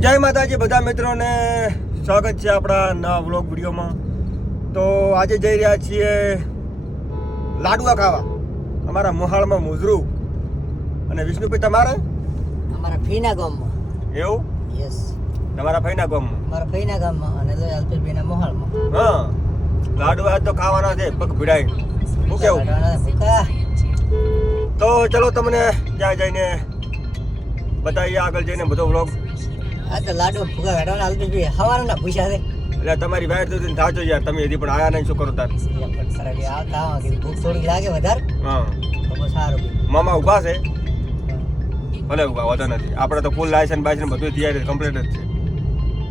જય માતાજી બધા મિત્રોને સ્વાગત છે આપણા નવા વ્લોગ વિડીયોમાં. તો આજે જઈ રહ્યા છીએ લાડવા ખાવા અમારા મોહાળમાં મુજરું. અને વિષ્ણુભાઈ તમારે અમારા ફઈના ગામમાં. એવું? યસ, તમારા ફઈના ગામમાં. અમારા ફઈના ગામમાં અને અલ્પેશભાઈના મોહાળમાં. હા, લાડવા તો ખાવાના છે પગ ભીડાઈ. શું કેવું? તો ચલો તમને ત્યાં જઈને બતાવીએ આગળ જઈને બધો વ્લોગ. આ તો લાડુ ફુગા કાઢવાના અલ્પેશભાઈ હવારના પૂછ્યા છે. એટલે તમારી વાઈટ તો થાચો યાર, તમે હજી પણ આયા નહીં, શું કરો તાર? આવતા ભૂખ થોડી લાગે વધારે. હા, તો બહુ સારું. મામા ઊભા છે, ભલે ઊભા હોતા નથી. આપણે તો ફૂલ લાયસન્સ બાયસન્સ બધું તૈયારી કમ્પ્લીટ જ છે.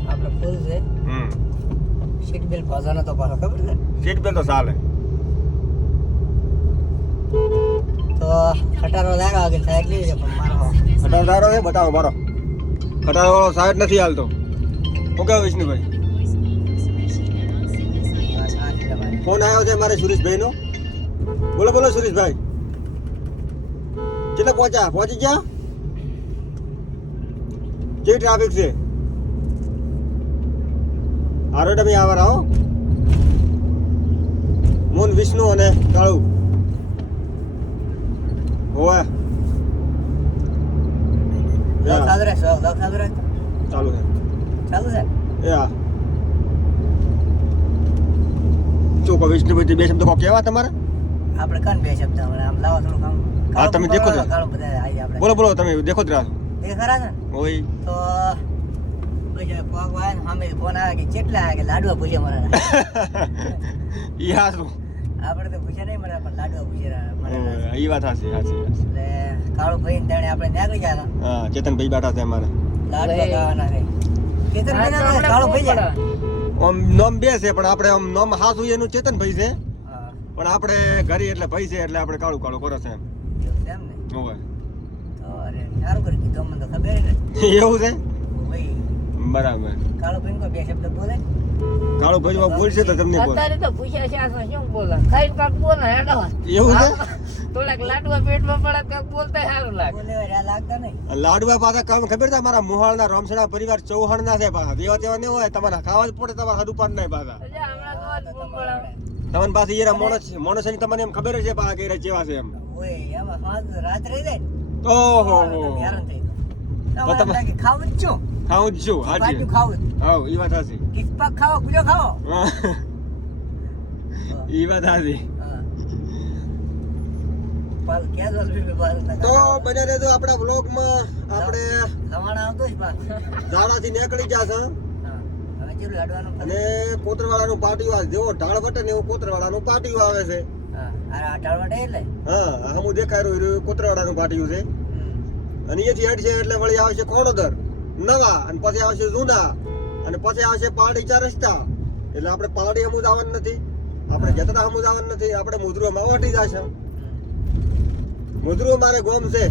આપણે ફૂલ છે. સીટ બેલ્ટ પાછળનો તો પાછો ખબર છે. સીટ બેલ્ટ તો ચાલે. તો ખટારો દારો આગળ થાય એટલી છે પણ મારો ખટારો છે, બતાવો મારો ખટારો વાળો સાઈડ નથી હાલતો. શું કહે વિષ્ણુભાઈ? ફોન આવ્યો છે મારે સુરેશભાઈ નો. બોલો બોલો સુરેશભાઈ, કેટલા પહોંચી ગયા? જે ટ્રાફિક છે હારો તમે આવા આવો. મોન વિષ્ણુ અને કાળુ હોવે ચાલુ છે. એ હા, શું કહો વિષ્ણુભાઈ? બે શબ્દ કેવા તમારે? આપણે કાન બે શબ્દ હમણાં આમ લાવો થોડું કામ. હા, તમે દેખો છો. બોલો બોલો, તમે દેખો જ રાહ. એ ખરા છે ઓય તો પછી પગ વાય ને સામે ફોન આવે કે કેટલા આવે કે લાડવા પૂછ્યા મારા. ઈ હાસું આપણે તો પૂછ્યા નહીં મળે પણ લાડવા પૂછ્યા મારા. ઈ વાત હાસી હાસી. એટલે કાળુ ભાઈ ને તેણે આપણે નીકળી ગયા હતા. હા, ચેતનભાઈ બેઠા છે અમારે. લાડવા ખાવાના છે. ચેતનભાઈ ના કાળુ ભાઈ જાય. આમ નોમ બે છે પણ આપણે આમ નોમ હાસું એનું ચેતનભાઈ છે, પણ આપણે ઘરે એટલે ભાઈ છે એટલે આપણે કાળું કાળું કરો છે એમ. એમ ને? હોવે. તો અરે સારું કરી કીધું, મને તો ખબર જ નથી. એવું છે? ભાઈ બરાબર. કાળુ ભાઈ કોઈ બે શબ્દ બોલે? કાળું ભાઈ બોલશે તો તમને બોલ. અત્યારે તો પૂછ્યા છે આ શું બોલે? ખાઈ કાક બોલે હેડો. એવું છે? થોડાક લાડવા પેટમાં પડે કાક બોલતા સારું લાગે. બોલે યાર લાગતા નહીં. લાડવા પાછા કામ ખબર છે મારા મોહાળના રામસડા પરિવાર ચૌહાણના છે પાછા. દેવા તેવા નહીં હોય, તમારે ખાવા જ પડે, તમારે હાડું પાડ નહીં પાછા. એટલે હમણાં તો વાત બોલાવે. તમને પાછી ઈરા મોણસ ની તમને એમ ખબર છે પાછા કે ઈરા જેવા છે એમ. ઓય એમાં સાંજ રાત રહી જાય ને. ઓહો હેરાન થઈ ગયો. તો તમે લાગે ખાવું જ છું. ખાવું જ છું. હાજી બાજુ ખાવું જ. હા, ઈ વાત હાસી. કિસપાક ખાવો કુજો ખાવો. ઈ વાત હાસી. પાલ ક્યાં જોલવી પાલ તો બને રહેજો આપણા વ્લોગ માં. આપણે લવાણા આવતો જ પાલ. ઝાડાથી નીકળી જશે હવે ચેલું અડવાનું અને કોતરવાળાનું પાટિયું આવે, જેવો ઢાળ વટે ને એવું કોતરવાળાનું પાટિયું આવે છે. હા આ ટાળવાટે એટલે હા, હમું દેખાય રહ્યું કોતરવાળાનું પાટિયું છે. અને અહીંયાથી હેડ છે એટલે વળી આવશે કોણોદર નવા, અને પછી આવશે જૂના, અને પછી આવશે પારડી 4 રસ્તા. એટલે આપણે પારડી હમું જવાનું નથી, આપણે જતરા હમું જવાનું નથી, આપણે મુદ્રુમાં વાટી જશે. મુદ્રુ મારે ગોમ છે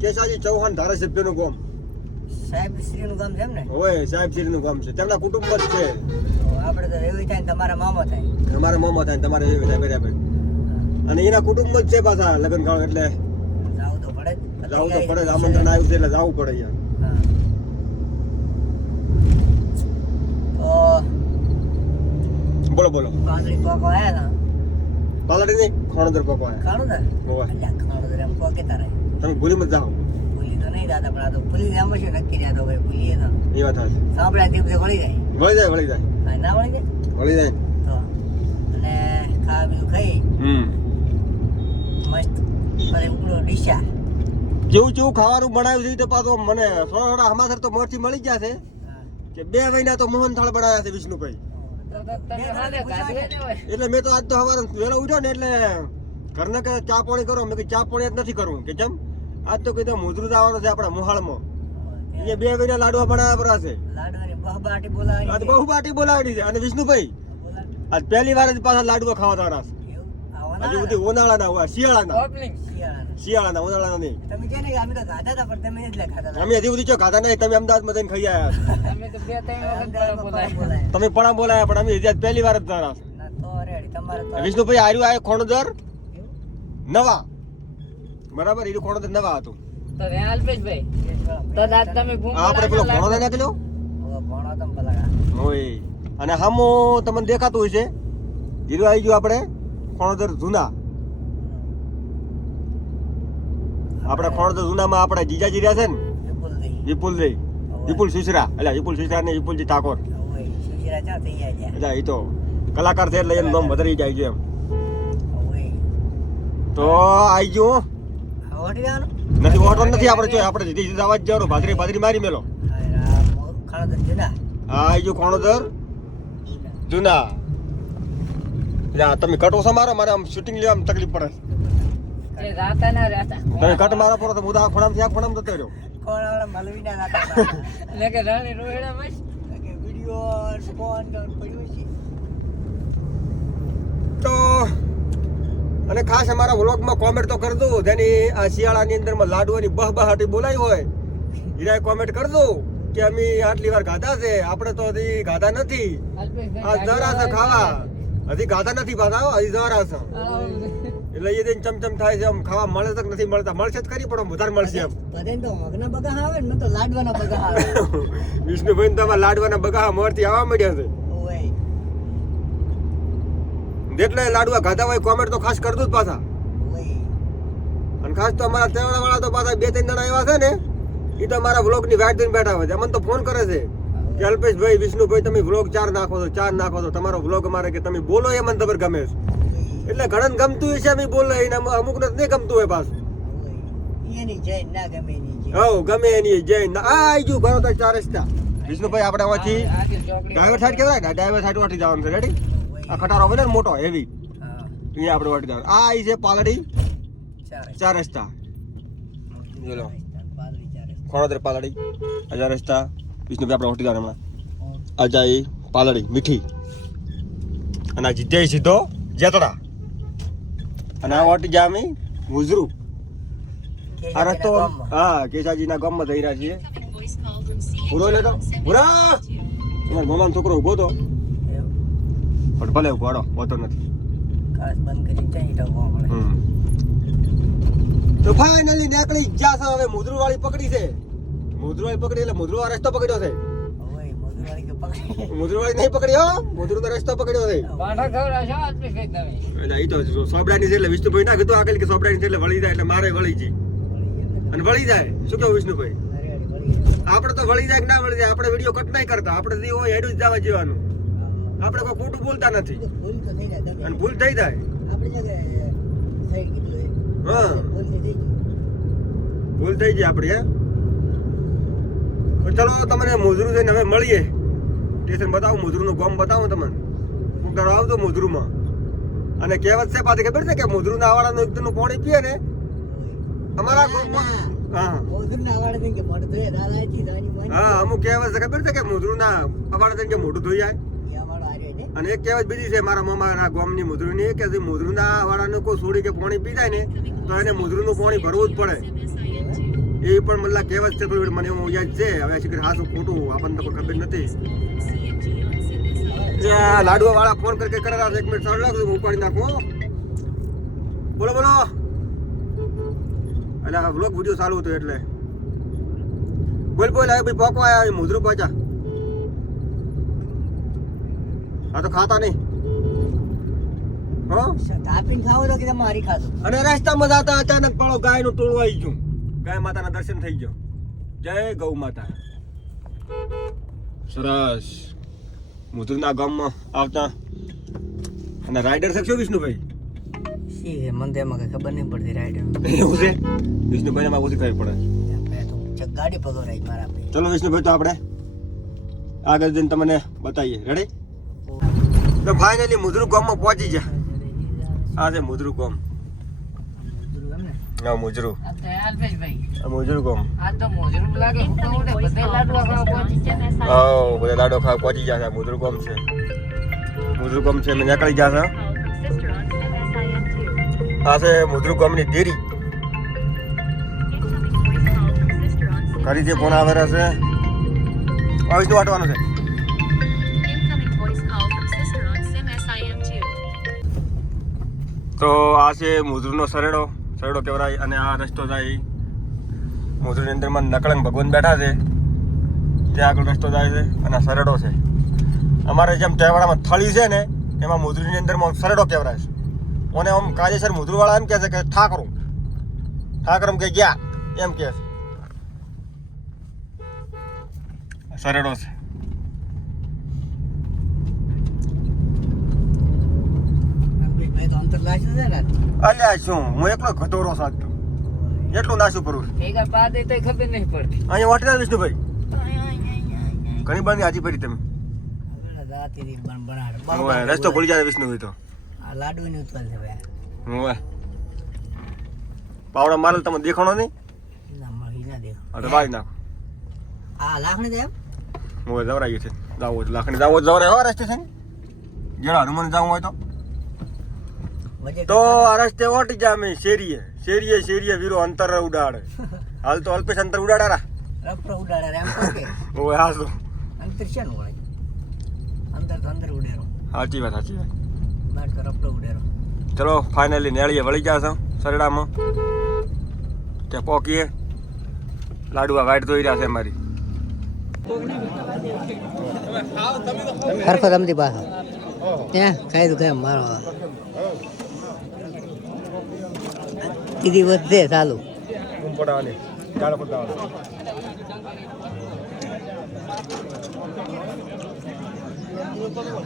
કેશાજી ચૌહાણ ધારાસભ્યનું ગોમ. સાહેબ શ્રીનું ગામ છે એમ ને? હોય સાહેબ શ્રીનું ગામ છે, તેમના કુટુંબ જ છે. આપણે તો એવી થાય ને તમારા મામો થાય. અમારે મોમો થાય તમારે એવી થાય બરાબર. અને એના કુટુંબ જ છે પાછા લગ્ન ગાળો, એટલે જાવું તો પડે જ. જવું તો પડે. આમંત્રણ આવ્યું છે એટલે જવું પડે યાર. તો બોલો બોલો. પાંદડી પોકો આયા હતા. પાલડી નહીં, ખોણોદર પકો આયા. ખાણું ને હોવે. અલ્યા ખાણું એમ પોકે તારે તમે ભૂલી મત જાઓ. ભૂલી તો નહીં દાદા, પણ આ તો ભૂલી જાય એમ શું નક્કી જાય તો ભાઈ ભૂલીએ તો એ વાત હાચી. સાંભળ્યા તે બધું વળી જાય. વળી જાય વળી જાય હા, ના વળી જાય વળી જાય. તો અને ખાવા બીજું ખાઈ મસ્ત ફરી ઉપડો ડીશા. જેવું જેવું ખાવાનું બનાવ્યું છે તો પાછો મને થોડા હમાસર તો મોરથી મળી ગયા છે કે 2 મહિના તો મોહન થાળ બનાવ્યા છે વિષ્ણુભાઈ. તો તમે હાલે ગાધે ને હોય. એટલે મેં તો આજ તો સવારે વહેલો ઉઠ્યો ને એટલે ઘરને કે ચા પાણી કરો, મેં ચા પાણી જ નથી કરવું કે જેમ આજ તો કીધું મુજરું આવવાનું છે આપણા મોહાળમાં. અહીંયા 2 મહિના લાડવા બનાવ્યા પરા છે. લાડવાની બહબાટી બોલાવી. આજ બહુ બાટી બોલાવી છે. અને વિષ્ણુભાઈ આજ પહેલી વાર જ પાછા લાડવા ખાવા તારા છે. હજુ બધી ઉનાળાના હોય, શિયાળાના. ઓપનિંગ. શિયાળાના, ઉનાળાના નહીં. તમે કે નહીં અમે તો ખાધા હતા પણ તમે જ લે ખાધા હતા. અમે હજી સુધી જો ખાધા નહીં, તમે અમદાવાદમાં જઈને ખાઈ આવ્યા. અમે તો 2-3 વખત બોલાય. બોલાય. તમે પણ બોલાયા પણ અમે હજી આજ પહેલી વાર જ તારા છે. ના તો રેડી તમારે તો વિષ્ણુભાઈ આર્યું આ ખોણોદર નવા બરાબર, એ ખોણોદર નવા હતું. તો ત્યાં અલ્પેશભાઈ તો આજ તમે બૂમ આપણે પેલો પડાવશો, ઘોડો નાખેલો હવે ભણો તમ ભલા હોય અને હામો તમને દેખાતું હોય છે જીરો આવી ગયું આપણે ખોણોદર જૂના. આપણે ખોણોદર જૂનામાં આપણા જીજાજી રહ્યા છે ને વિપુલ સુસરા એટલે વિપુલ સુસરા ને વિપુલજી ઠાકોર સુશીરા ચા થઈ જાય એટલે એ તો કલાકાર છે એટલે એનું નામ વધારી જાય છે એમ. તો આવી ગયું ઓઢી જવાનું નથી ઓટવાનું નથી આપણે જો આપણે સીધી સીધા અવાજ જવાનું ભાદરી મારી મેલો. ખાણો તો જુના આ આવી ગયું ખોણોદર જૂના. એટલે આ તમે કટ ઓછા મારો મારે આમ શૂટિંગ લેવામાં તકલીફ પડે. એ રાતા ના રહેતા તમે કટ મારા પડો તો હું આ ખોણામાંથી આ ખોણામાં જતો રહ્યો. કોણ વાળા મલવી ના નાતા એટલે કે રાણી રોહિડા બસ કે વિડિયો ફોન પડ્યું છે તો અને ખાસ અમારા વ્લોગમાં કોમેન્ટ તો કરજો જેની આ શિયાળાની અંદરમાં લાડવાની બહબહાટી બોલાઈ હોય હીરાએ કોમેન્ટ કરજો કે અમે આટલી વાર ગાધા છે આપણે તો હજી ગાધા નથી આ જરા છે ખાવા હજી ગાધા નથી પાછા હજી જરા છે એટલે એ દિન ચમચમ થાય છે આમ ખાવા મળે તો નથી મળતા મળશે જ ખરી પણ વધારે મળશે એમ બધાને તો મગના બગા આવે ને મને તો લાડવાના બગા આવે વિષ્ણુભાઈ ને તમારા લાડવાના બગા મોરથી આવવા મળ્યા છે ઓય જેટલે લાડવા ગાધા હોય કોમેન્ટ તો ખાસ કરજો જ પાછા. ઓય અને ખાસ તો અમારા તેવડા વાળા તો પાછા 2-3 જણા એવા છે ને એ તો અમારા વ્લોગ ની વાટ જોઈને બેઠા હોય છે. અમને તો ફોન કરે છે કે અલ્પેશભાઈ વિષ્ણુભાઈ તમે વ્લોગ 4 નાખો છો તમારો વ્લોગ અમારે કે તમે બોલો એ મને ખબર ગમે છે. એટલે ઘણા ગમતું હોય છે અમે બોલો એને અમુક ને નહીં ગમતું હોય પાછું. એની જય ના ગમે એની જય હવ ગમે એની જય આ આવી ગયું ઘણો તો 4 રસ્તા. વિષ્ણુભાઈ આપણે આમાંથી ડ્રાઈવર સાઈડ કેવાય ને ડ્રાઈવર સાઈડ વાટી જવાનું છે. રેડી આ ખટારો હોય ને મોટો હેવી અહીંયા આપણે વાટી જવાનું. આ આવી છે પાલડી 4 રસ્તા બોલો ખોણોદર પાલડી આ 4 રસ્તા વિષ્ણુભાઈ આપણે વાટી જવાનું હમણાં. આ જાય પાલડી મીઠી અને આ જીતે સીધો જેતડા અને આ વાટી જા અમે મુજરું. આ રસ્તો હા કેશાજીના ગામમાં જઈ રહ્યા છીએ. પૂરો લેતો પૂરા તમારા મામાનો છોકરો ઉભો તો પણ ભલે ઉભો હોતો નથી. કાચ બંધ કરી ત્યાં ઈટો મળે તો ફાઇનલી નીકળી ગયા છે. હવે મુજરું વાળી પકડી છે. મુજરું વાળી પકડી એટલે મુજરું આ રસ્તો પકડ્યો છે. ઓય મોદરવાળી કે પકડી મુજરું વાળી નહીં પકડી હો મુજરું તો રસ્તો પકડ્યો છે. બાંધા ખવડાવશો અલ્પેશભાઈ તમે એટલે એ તો સોબડાની છે એટલે વિષ્ણુભાઈ ના કીધું આગળ કે સોબડાની છે એટલે વળી જાય એટલે મારે વળી જી અને વળી જાય. શું કેવું વિષ્ણુભાઈ? આપણે તો વળી જાય કે ના વળી જાય આપણે વિડીયો કટ નહીં કરતા. આપણે જે હોય એડું જ જવા જેવાનું. આપણે કોઈ ખોટું બોલતા નથી ભૂલ તો થઈ જાય અને ભૂલ થઈ જાય. આપણે જગ્યાએ સાઈડ કીધું હા ભૂલ થઈ ગઈ ભૂલ થઈ જાય આપણી. હે તો ચલો તમને મુજરું જઈને હવે મળીએ. સ્ટેશન બતાવું મુજરુંનું ગામ બતાવું તમને. હું કરો આવજો મુજરુંમાં. અને કહેવત છે પાછી ખબર છે કે મુજરું ના વાળાનું એકદમ પાણી પીએ ને અમારા ગામમાં હા મોદરના વાળા કે મોઢું ધોયા દાદાજી દાની મોની હા અમુક કહેવત છે ખબર છે કે મુજરું ના અવાડે કે મોઢું ધોઈ જાય. યા વાળો આર્યો ને અને એક કહેવત બીજી છે મારા મામાના ગામની મુજરુની કે જે મુજરુના વાળાનું કોઈ છોડી કે પાણી પી જાય ને તો એને મુજરુનું પાણી ભરવું જ પડે. એ પણ મતલબ કહેવત છે થોડી મને એવું યાદ છે. હવે શીખર હાસું ખોટું આપણને તો કોઈ ખબર નથી. લાડવા વાળા ફોન કરકે કરે 1 મિનિટ સારું લાગુ હું ઉપાડી નાખું. બોલો બોલો એટલે આ વ્લોગ વિડીયો ચાલુ હતો એટલે બોલ બોલ આવે ભાઈ પોકો આવ્યા મુજરું પહોંચા. આ તો ખાતા નહીં હો તાપીને ખાવો તો કે મારી ખાધું અને રસ્તામાં જતા અચાનક પાળો ગાયનું ટોળું આવી ગયું. ગાય માતાના દર્શન થઈ ગયો. જય ગૌ માતા. સરસ મુજરુના ગામમાં આવતા અને રાઈડર શકશો વિષ્ણુભાઈ? શી મને તો એમાં કઈ ખબર નહીં પડતી રાઈડર એવું છે વિષ્ણુભાઈ એમાં ઓછી ખબર પડે. આપણે તો ગાડી પગોરાઈ મારા ભાઈ ચલો વિષ્ણુભાઈ તો આપણે આગળ જઈને તમને બતાવીએ. રેડી તો ફાઇનલી મુજરું ગામમાં પહોંચી ગયા. આ છે મુજરું ગામ. હા મુજરું આ તો અલ્પેશભાઈ આ મુજરું ગામ. આ તો મોજરું લાગે હું કહું ને બધા લાડવા ખાવા પહોંચી ગયા હા બધા લાડો ખાવા પહોંચી ગયા છે. મુજરું ગામ છે. મુજરું ગામ છે અમે નીકળી ગયા છે. આ છે મુજરું ગામની ડેરી. કરી જે ફોન આવે છે આવીશ તો વાટવાનું છે. તો આ છે મુજરુનો સરેડો કહેવાય અને આ રસ્તો જાય મોજડીની અંદરમાં નકળંગ ભગવાન બેઠા છે, ત્યાં આગળ રસ્તો જાય છે અને આ સરડો છે. અમારે જેમ તહેવારમાં થળી છે ને એમાં મોજડીની અંદરમાં સરડો કહેવાય છે. અને આમ કાયદેસર મોજડીવાળા એમ કહે છે કે ઠાકરું કે ગયા એમ કહે છે. સરડો છે. ભાઈ તો અંતર લાગશે છે ને અલ્યા શું હું એકલો ઘટોરો સાચતો એટલું નાશું કરું છું. ભેગા પા દે તો ખબર નહીં પડતી. અહીંયા વાટેલા વિષ્ણુભાઈ ઘણી બધી હાજી પડી તમે. રાતીથી બનાડ ઓય, રસ્તો ભૂલી જાય વિષ્ણુભાઈ તો. આ લાડુની ઉતવાલ છે ભાઈ ઓય. પાવડા મારેલ તમે દેખાણો નહીં ના મળી ના દેખો તો વાળી નાખો. આ લાખણી દે એમ ઓય જવરાઈ છે. જાવો તો લાખણી જાવો જવરાય હો રસ્તે છે ને. જેડા હનુમાન જાવું હોય તો બજેટ તો આ રસ્તે ઓટી જા અમે શેરીએ વીરો અંતર ઉડાડે. હાલ તો અલ્પેશ અંતર ઉડાડારા. રફરો ઉડાડે એમ કહો કે ઓય હાસો. અંતર છે ને વળે અંતર તો અંદર ઉડેરો સાચી વાત. બાર તો રફરો ઉડેરો ચલો ફાઇનલી નેળીએ વળી જાશો સરડામાં. ત્યાં પોકીએ. લાડુઆ વાઈટ ધોઈ રહ્યા છે મારી. હરખો રમતી પાછો ત્યાં ખાઈ તો કેમ મારો દીદી વધે ચાલુ પડાવવાની ચાલો પડાવવાની.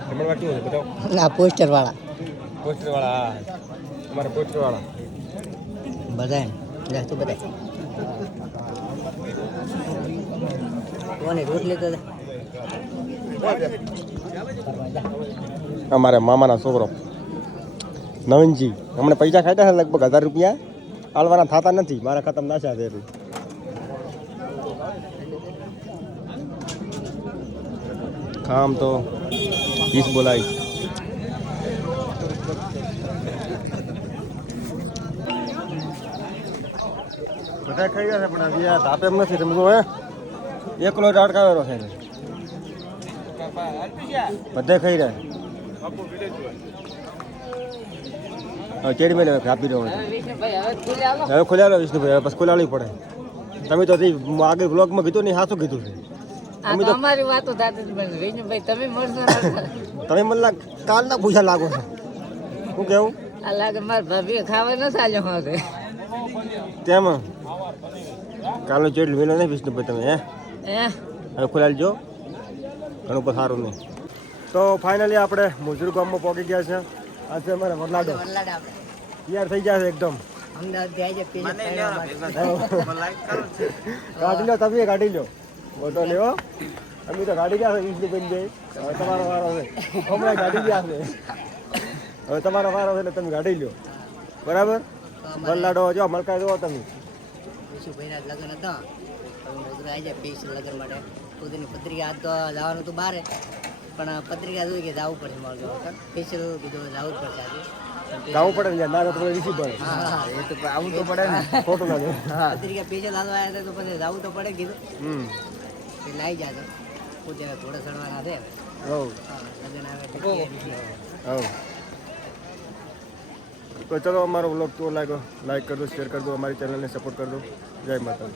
તમારે કેવું છે બતાવો. આ પોસ્ટર વાળા પોસ્ટર વાળા અમારે પોસ્ટર વાળા બધાય જા તું બધાય કોને રોટલી તો દે. અમારે મામાના છોકરો નવીનજી હમણાં પૈસા ખાતા છે લગભગ 1000 રૂપિયા આલવાના થતા નથી. મારા ખાતામાં નાખ્યા છે એટલું. કામ તો 20 બોલાય. બધા ખાઈ ગયા છે પણ હજી આ તાપે એમ નથી. તમે જો હે એકલો જ અટકાવેલો છે. બધા ખાઈ રહ્યા. હવે ચેડી મેં કાપી રહ્યો છે. વિષ્ણુભાઈ હવે ખુલે આવો. હવે ખોલ્યા વિષ્ણુભાઈ હવે પછી ખોલાવી પડે. તમે તો આગળ બ્લોગમાં કીધું નહીં સાચું કીધું છે. આ તો અમારી વાતો થતી જ બને. વિષ્ણુભાઈ તમે મળશો ને તમે મને કાલના પૂછા લાગો છો. શું કેવું આ લાગે મારા ભાભીએ ખાવા ન ચાલ્યો હવે. તેમ કાલનું ચેડ મેલો નહીં વિષ્ણુભાઈ તમે હે હવે ખોલાવી જો ઘણું પણ સારું નહીં. તો ફાઇનલી આપણે મુજરૂ ગામમાં પહોંચી ગયા છે. આ છે અમારા વરલાડો વરલાડ આપણે તૈયાર થઈ ગયા છે એકદમ. અમદાવાદ જાય છે પેલી કાઢી લો તમે કાઢી લો ફોટો લેવો. અમે તો ગાડી ગયા છે વિષ્ણુભાઈ. હવે તમારો વારો છે. હમણાં ગાડી ગયા છે. હવે તમારો વારો છે એટલે તમે ગાડી લો બરાબર. વરલાડો જો મલકા જુઓ તમે. વિશુભાઈના લગ્ન હતા આવી જાય પેશ લગ્ન માટે પોતાની પત્રિકા આજ તો જવાનું હતું બહાર પણ પત્રિકા જોઈ કે જવું પડશે મારું સ્પેશિયલ કીધું જવું જ પડશે આજે જવું પડે ને ના તો રીસી પડે. હા એ તો આવું તો પડે ને ખોટું લાગે. પત્રિકા સ્પેશિયલ હાલવા આવ્યા હતા તો પછી જવું તો પડે કીધું એટલે આવી જાય પોતે ઘોડા ચડવાના છે લગ્ન આવે તો ચલો અમારો વ્લોગ તો લાગ્યો લાઈક કરી દો શેર કરી દો અમારી ચેનલને સપોર્ટ કરી દો. જય માતા.